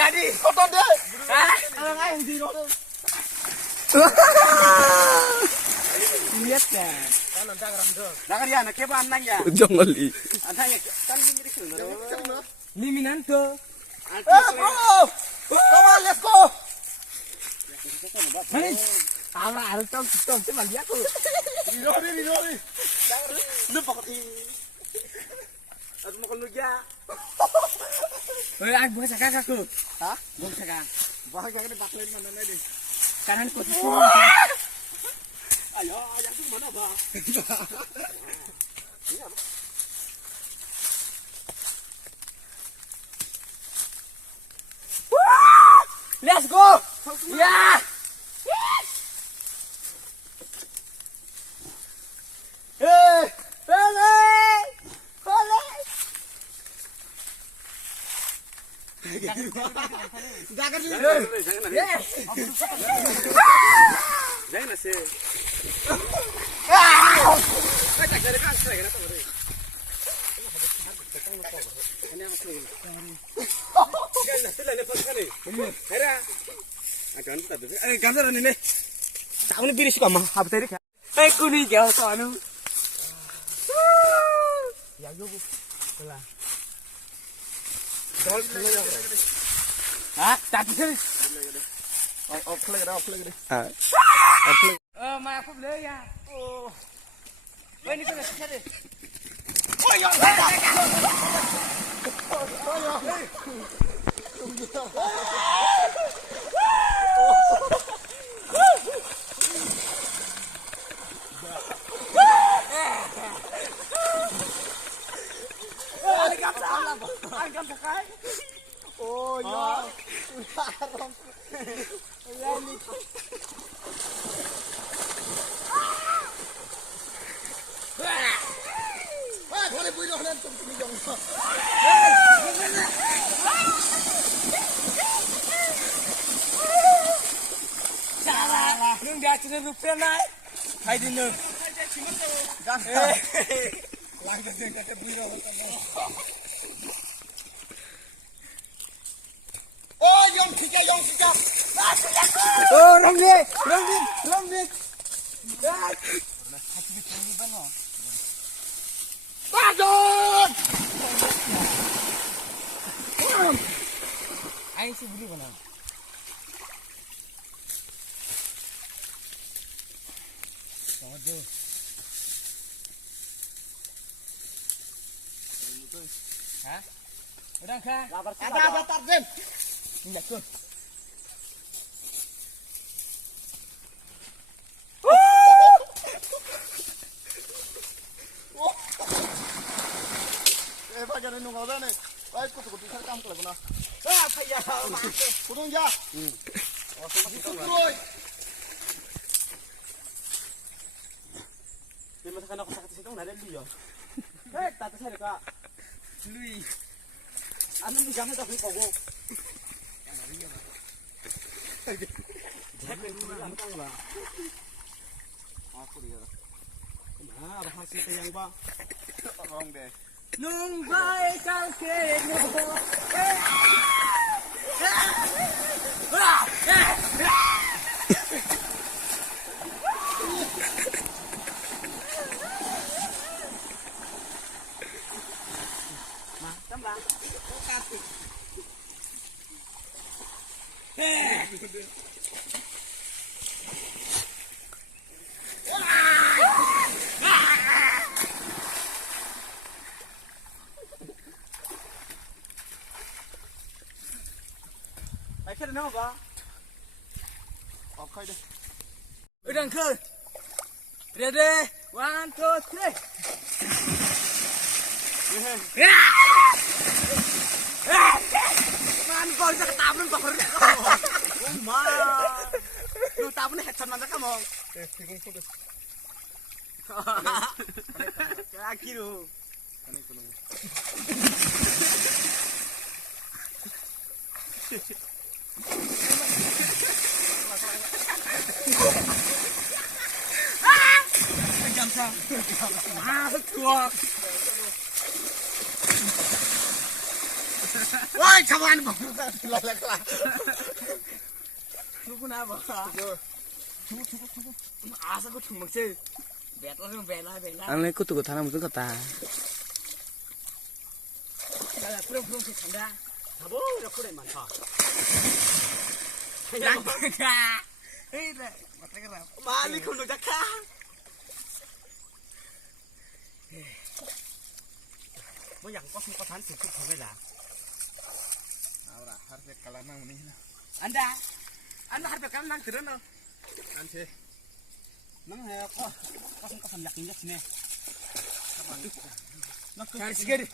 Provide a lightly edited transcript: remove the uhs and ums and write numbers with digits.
Kadi, kotor deh. Alang ayam di kotor. Lihat deh. Kan nonton ram do. Nakar ya, nak kepa anang ya. Jongoli. Anang ya, kan ini di sini. Liminan to. Bro! Come on, let's go! Hey, ahora harus tahu cuma lihat tuh. Rinori. Lu pokoknya. Aku mau keluar. Aku bukan cakap aku. Hah? Bukan cakap. Bahaya kan pakai di mana nih? Kanan kau tu. Ayo, yang tu mana bang? Let's go. Ya. Jangan dulu. Jangan sih. Gambar ini. Tahu ni biri suka mah. Apa tadi? Kuning jauh soalnya. Ya yo bu. Belah. Dol play ya. Hah? Tapi sih. Play deh. Play. Ma aku beli ya. Oh. Ini kena cari. Oh ya. Oh ya. Boleh bunuh nanti minyak. Salah. Nung dia cina rupiah naik. Hai dino. Langkah dia kakek bunuh. Oh, yang tiga. Oh, Ramli. Badut! Aing sih beli mana? Waduh. Hah? Udah kah? Ada Tarzan. Enggak tuh. Jangan nunggu ada nih. Baik, kutu saya kamu kalau benar. Apa ya? Kutung ya. Oh, sudah. Dia masakan aku sakit situ nggak ada dia. Hei, tata saya kak. Lui. Anu di gambar tapi kogo. Yang mana dia? Jangan bilang kau lah. Aku dia. Nah, bahasa yang bang. Tolong deh. Nung bay kang kemo. Nah, tembang. Kasih. Action nama ba? Okay deh. Udah ke. Ready? 1, 2, 3. Man, kau bisa ketabrak kok. Oh, man. Lu tahu nih headshot mana kamu? Bingung fokus. Lagi lu. Jamsa. Ah, kuat. Woi, kawan bang. Lala. Tunggu napa? Tunggu. Asa ko tunggu sih. Bela. Ang lekut tuh tanam itu kata. Kala pulang sih kanda. Abo, ya pulang mana? Yang kanda. Hei, mata kerap. Balik untuk jakar. Mo yang kos kosan sih tuh boleh lah. Ahora, harus kalah nang ini. Anda harus kan nang turun no. Anse. Nang ya kos kosan yakin ya sini. Nak cari sikit.